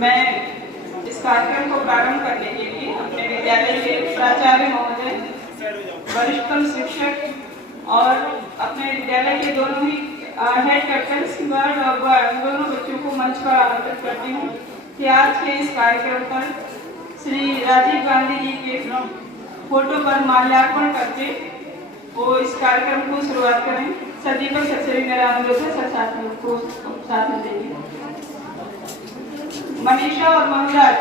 मैं इस कार्यक्रम को प्रारंभ करने के लिए अपने विद्यालय के प्राचार्य महोदय, वरिष्ठतम शिक्षक और अपने विद्यालय के दोनों ही हेड कर्टल्स दोनों बच्चों को मंच पर आमंत्रित करती हूँ कि आज के इस कार्यक्रम पर श्री राजीव गांधी जी के फोटो पर माल्यार्पण करके वो इस कार्यक्रम को शुरुआत करें। सदीपक सर से मेरा अनुरोध है, सर साथियों को साथ में देंगे। मनीषा और मनोराज।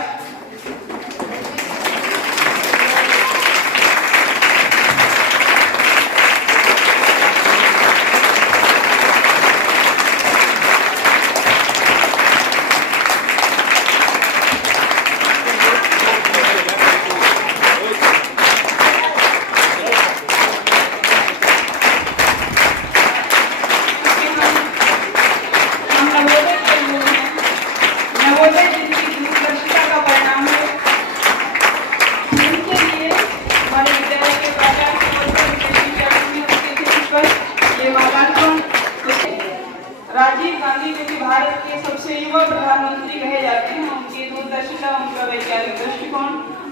राजीव गांधी जो कि भारत के सबसे युवा प्रधानमंत्री कहे जाते हैं, उनकी दूरदर्शिता, उनका वैज्ञानिक दृष्टिकोण,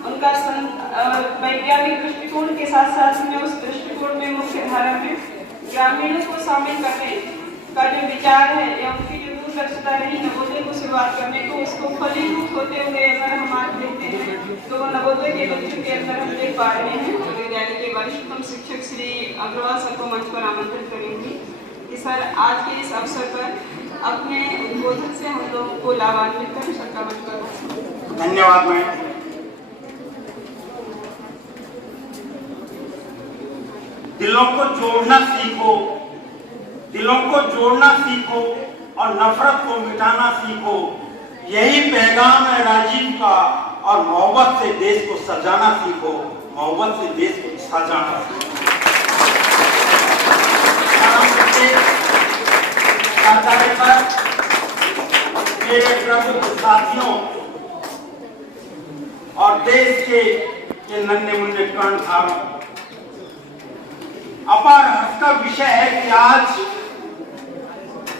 उनका वैज्ञानिक दृष्टिकोण के साथ साथ में उस दृष्टिकोण में मुख्य धारा में ग्रामीणों को शामिल करने का जो विचार है या उनकी जो दूरदर्शिता रही नवोदय को शुरुआत करने को, उसको फलीभूत होते हुए अगर हम आज देखते हैं तो नवोदय के बच्चों के अंदर हम देख पा रहे हैं। विद्यालय के वरिष्ठतम शिक्षक श्री अग्रवाल सर को मंच पर आमंत्रित करेंगे कि सर आज के इस अवसर पर अपने उद्बोधन से हम लोगों को लाभान्वित कर सका। धन्यवाद। मैं दिलों को जोड़ना सीखो, दिलों को जोड़ना सीखो और नफरत को मिटाना सीखो, यही पैगाम है राजीव का। और मोहब्बत से देश को सजाना सीखो, मोहब्बत से देश को सजाना सीखो। मेरे प्रमुख साथियों और देश के ये नन्हे मुन्ने कर्णधारों, अपार हर्ष का विषय है कि आज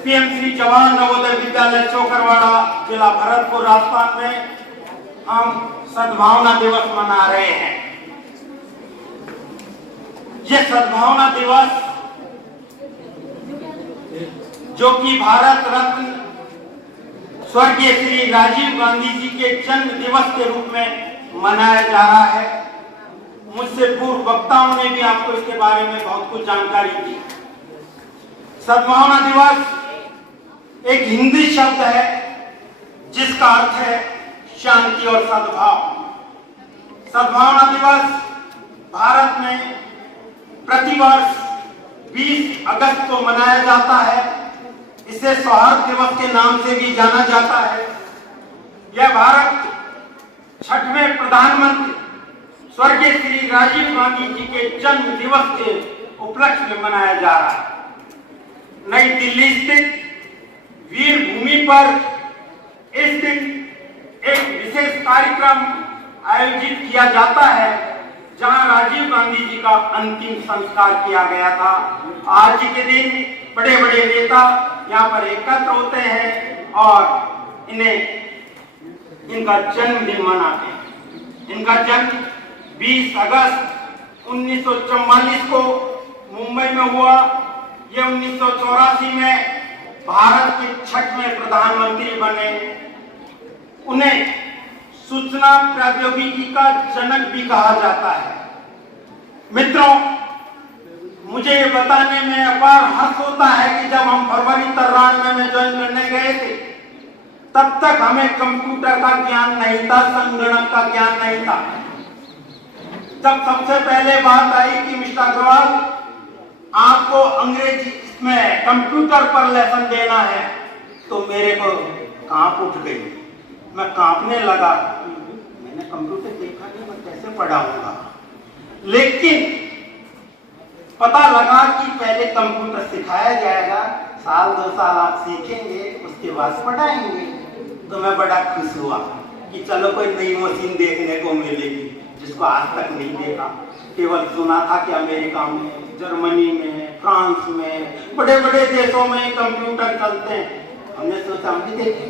पीएम श्री जवाहर नवोदय विद्यालय चोकरवाड़ा, जिला भरतपुर, राजस्थान में हम सद्भावना दिवस मना रहे हैं। ये सद्भावना दिवस जो कि भारत रत्न स्वर्गीय श्री राजीव गांधी जी के जन्म दिवस के रूप में मनाया जा रहा है। मुझसे पूर्व वक्ताओं ने भी आपको इसके बारे में बहुत कुछ जानकारी दी। सद्भावना दिवस एक हिंदी शब्द है जिसका अर्थ है शांति और सद्भाव। सद्भावना दिवस भारत में प्रतिवर्ष 20 अगस्त को मनाया जाता है। इसे सौहार्द दिवस के नाम से भी जाना जाता है। यह भारत 6वें प्रधानमंत्री स्वर्गीय श्री राजीव गांधी जी के जन्म दिवस के उपलक्ष्य में मनाया जा रहा है। नई दिल्ली स्थित वीर भूमि पर इस दिन एक विशेष कार्यक्रम आयोजित किया जाता है जहां राजीव गांधी जी का अंतिम संस्कार किया गया था। आज के दिन बड़े बड़े नेता यहाँ पर एकत्र होते हैं और इनका जन्मदिन मनाते हैं। इनका जन्म 20 अगस्त 1944 को मुंबई में हुआ। ये 1984 में भारत के 6वें प्रधानमंत्री बने। उन्हें सूचना प्रौद्योगिकी का जनक भी कहा जाता है। मित्रों, मुझे ये बताने में अपार हर्ष होता है कि जब हम फरवरी 93 में ज्वाइन करने गए थे तब तक हमें कंप्यूटर का ज्ञान नहीं था, संगणक का ज्ञान नहीं था। जब सबसे पहले बात आई कि मिस्टर अग्रवाल आपको अंग्रेजी में कंप्यूटर पर लेसन देना है तो मेरे को कांप उठ गई। मैं कांपने लगा। मैंने कंप्यूटर देखा नहीं, मैं कैसे पढ़ाऊंगा। लेकिन पता लगा कि पहले कंप्यूटर सिखाया जाएगा, 1-2 साल आप सीखेंगे, उसके बाद पढ़ाएंगे। तो मैं बड़ा खुश हुआ कि चलो कोई नई मशीन देखने को मिलेगी जिसको आज तक नहीं देखा। केवल सुना था कि अमेरिका में, जर्मनी में, फ्रांस में, बड़े बड़े देशों में कंप्यूटर चलते हैं। हमने सोचा हम भी देखें।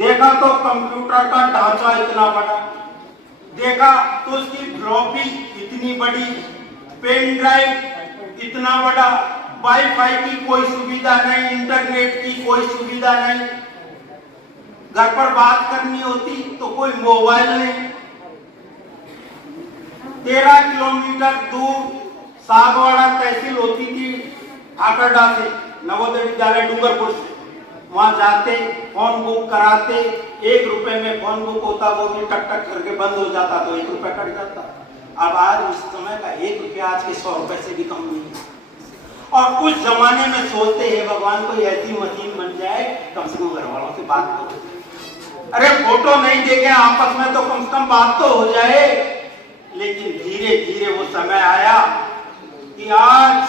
देखा तो कंप्यूटर का ढांचा इतना बड़ा, देखा तो उसकी फ्लॉपी इतनी बड़ी, पेन ड्राइव इतना बड़ा, वाईफाई की कोई सुविधा नहीं, इंटरनेट की कोई सुविधा नहीं, घर पर बात करनी होती तो कोई मोबाइल नहीं। 13 किलोमीटर दूर सागवाड़ा तहसील होती थी ठाकरडा से, नवोदय विद्यालय डूंगरपुर से, वहां जाते फोन बुक कराते, 1 रुपए में फोन बुक होता, वो भी टक टक करके बंद हो जाता तो 1 रुपया कट जाता। अब आज उस समय का 1 रुपया आज के 100 रुपए से भी कम नहीं है। और उस जमाने में सोचते हैं भगवान कोई ऐसी मशीन बन जाए, कम से कम घर वालों से बात करो, अरे फोटो नहीं देखे आपस में तो कम से कम बात तो हो जाए। लेकिन धीरे धीरे वो समय आया कि आज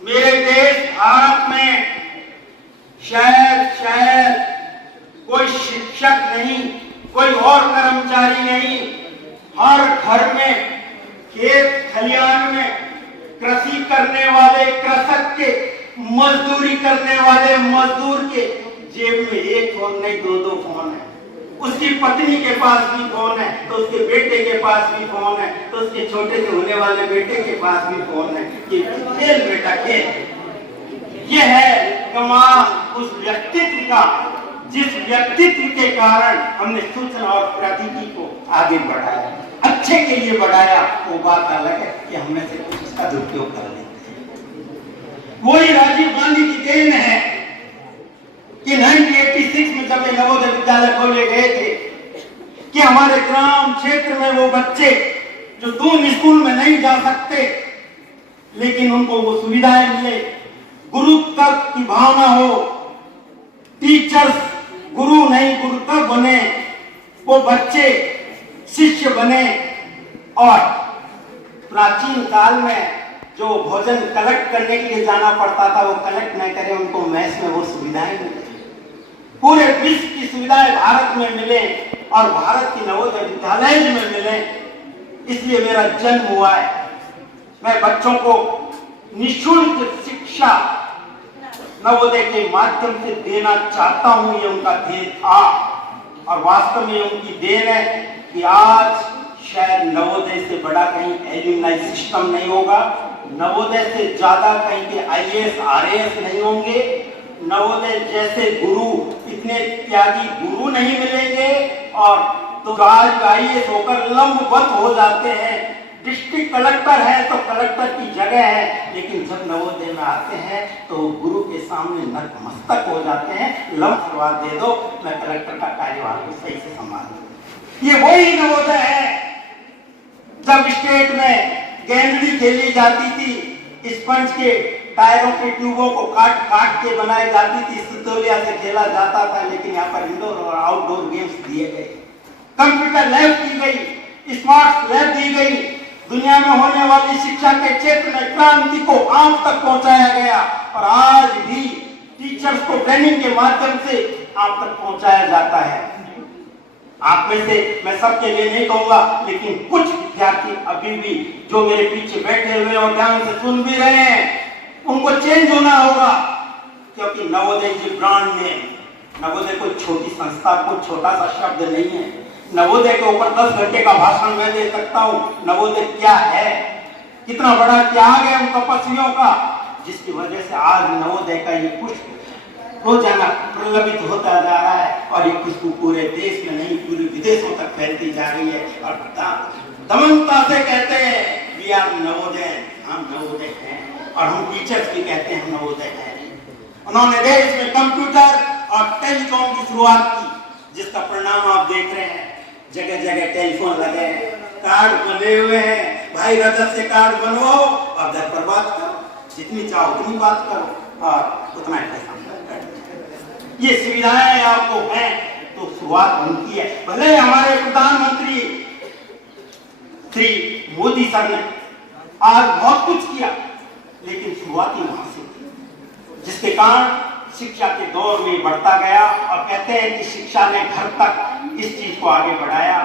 मेरे देश भारत में शहर कोई शिक्षक नहीं, कोई और कर्मचारी नहीं, हर घर में, खेत खलियान में कृषि करने वाले कृषक के, मजदूरी करने वाले मजदूर के जेब में 1 फोन नहीं 2-2 फोन है। उसकी पत्नी के पास भी फोन है, तो उसके बेटे के पास भी फोन है, तो उसके छोटे से होने वाले बेटे के पास भी फोन है। कि खेल बेटा खेल। ये है कमाल उस व्यक्तित्व का, जिस व्यक्तित्व के कारण हमने सूचना और प्रौद्योगिकी को आगे बढ़ाया, अच्छे के लिए बढ़ाया। वो बात अलग है कि हमने से कुछ इसका दुरुपयोग कर लेते हैं। वही राजीव गांधी की देन है कि 1986 में जब नवोदय विद्यालय खोले गए थे कि हमारे ग्राम क्षेत्र में वो बच्चे जो दूर स्कूल में नहीं जा सकते, लेकिन उनको वो सुविधाएं मिले, गुरुत्व की भावना हो, टीचर्स गुरु नहीं गुरुत्व बने, वो बच्चे शिष्य बने। और प्राचीन काल में जो भोजन कलेक्ट करने के लिए जाना पड़ता था वो कलेक्ट नहीं करे, उनको मेस में वो सुविधाएं मिले। पूरे विश्व की सुविधाएं भारत में मिले और भारत की नवोदय विद्यालय में मिले, इसलिए मेरा जन्म हुआ है। मैं बच्चों को निःशुल्क शिक्षा नवोदय के माध्यम से देना चाहता हूं। ये उनका देन था और वास्तव में उनकी देन है कि आज शायद नवोदय से बड़ा कहीं एल्यूमनाई सिस्टम नहीं होगा, नवोदय से ज्यादा कहीं के IAS RAS नहीं होंगे, नवोदय जैसे गुरु, इतने त्यागी गुरु नहीं मिलेंगे। और तो आज IAS होकर लंबवत हो जाते हैं, डिस्ट्रिक्ट कलेक्टर है तो कलेक्टर की जगह है, लेकिन जब नवोदय में आते हैं तो गुरु के सामने नतमस्तक हो जाते हैं। लंब शुरुआत दे दो, मैं कलेक्टर का कार्यभार को सही से संभालूं। ये वही नवोदय है जब स्टेट में गेंदड़ी खेली जाती थी, स्पंज के टायरों के ट्यूबों को काट काट के बनाई जाती थी, सितोलिया से खेला जाता था। लेकिन यहाँ पर इंडोर और आउटडोर गेम्स दिए गए, कंप्यूटर लैब की गई, स्मार्ट लैब दी गई, दुनिया में होने वाली शिक्षा के क्षेत्र में क्रांति को आम तक पहुंचाया गया। और आज भी टीचर्स को ट्रेनिंग के माध्यम से आप तक पहुंचाया जाता है। आप में से मैं सबके लिए नहीं कहूंगा, लेकिन कुछ विद्यार्थी अभी भी जो मेरे पीछे बैठे हुए और ध्यान से सुन भी रहे हैं, उनको चेंज होना होगा। क्योंकि नवोदय जी ब्रांड नेम, नवोदय कोई छोटी संस्था, कोई छोटा सा शब्द नहीं है। नवोदय के ऊपर 10 घंटे का भाषण मैं दे सकता हूँ। नवोदय क्या है, कितना बड़ा त्याग है उन तपस्वियों का, जिसकी वजह से आज नवोदय का ये पुष्प रोजाना प्रलंबित होता जा रहा है। और ये खुशबू पूरे देश में नहीं, पूरे विदेशों तक फैलती जा रही है। और दमनता से कहते हैं वी आर नवोदय, हम नवोदय हैं। और हम टीचर्स भी कहते हैं हम नवोदय हैं। उन्होंने देश में कंप्यूटर और टेलीकॉम की शुरुआत की, जिसका परिणाम आप देख रहे हैं। जगह जगह टेलीफोन लगे हैं, कार्ड बने हुए हैं, भाई रजत से कार्ड बनवाओ और घर पर बात करो, जितनी चाहो उतनी बात करो और उतना पैसा। ये सुविधाएं आपको हैं तो शुरुआत बनती है। भले हमारे प्रधानमंत्री श्री मोदी सर ने आज बहुत कुछ किया, लेकिन शुरुआती वहां से थी, जिसके कारण शिक्षा के दौर में बढ़ता गया। और कहते हैं कि शिक्षा ने घर तक इस चीज को आगे बढ़ाया।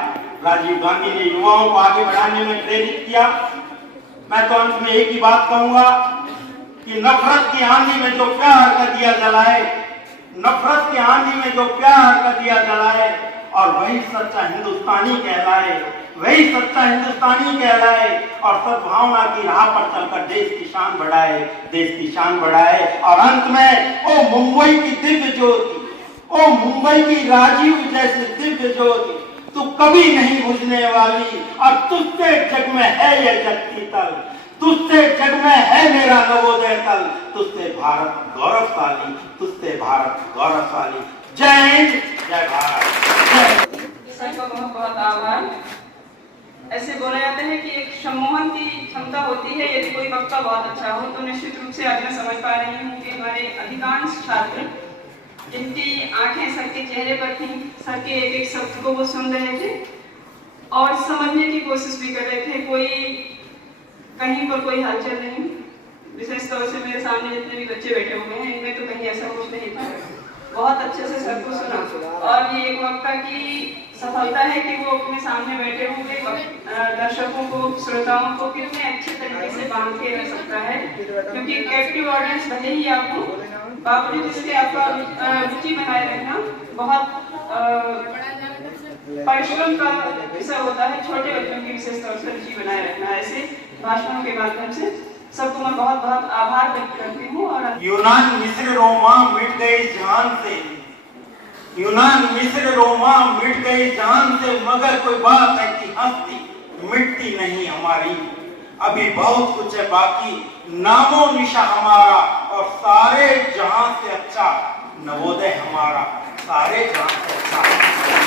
राजीव गांधी ने युवाओं को आगे बढ़ाने में प्रेरित किया। मैं तो अंत में एक ही बात कहूंगा कि नफरत की आंधी में जो प्यार का दिया जलाए, नफरत की आंधी में जो प्यार का दिया जलाए और वही सच्चा हिंदुस्तानी कहलाए, वही सच्चा हिंदुस्तानी कहलाए और सद्भावना की राह पर चलकर देश की शान बढ़ाए, देश की शान बढ़ाए। और अंत में ओ मुंबई की दिव्य ज्योति, ओ मुंबई की राजीव जैसी दिव्य ज्योति, तू कभी नहीं बुझने वाली और तुझसे जग में है ये जगती तल, तुझसे जग में है मेरा नवोदय तल, तुझसे भारत गौरवशाली, तुझसे भारत गौरवशाली। जय हिंद, जय भारत। सबका बहुत बहुत आभार। ऐसे बोला जाता है कि एक सम्मोहन की क्षमता होती है, यदि कोई वक्ता बहुत अच्छा हो तो निश्चित रूप से आज मैं समझ पा रही हूँ कि हमारे अधिकांश छात्र जिनकी आंखें सर के चेहरे पर थी, सर के एक एक शब्द को वो सुन रहे थे और समझने की कोशिश भी कर रहे थे। कोई कहीं पर कोई हलचल नहीं, विशेष तौर से मेरे सामने जितने भी बच्चे बैठे हुए हैं इनमें तो कहीं ऐसा कुछ नहीं था। बहुत अच्छे से सर को सुना और ये एक वक्ता की सफलता है कि वो अपने सामने बैठे हुए दर्शकों को, श्रोताओं को कितने अच्छे तरीके से बांध के रख सकता है, क्योंकि कैप्टिव ऑडियंस भले ही आप हो, बावजूद इसके आपका रुचि बनाए रखना बहुत परिश्रम का विषय होता है। छोटे बच्चों की विशेष तौर से रुचि बनाए रखना। ऐसे भाषणों के माध्यम से सबको मैं बहुत बहुत आभार व्यक्त करती हूँ। और यूनान मिस्र रोमा मिट गए जान से, यूनान मिस्र रोमा मिट गए जान से, मगर कोई बात है कि हस्ती मिटती नहीं हमारी। अभी बहुत कुछ है बाकी, नामो निशा हमारा और सारे जहां से अच्छा नवोदय हमारा, सारे जहां से अच्छा।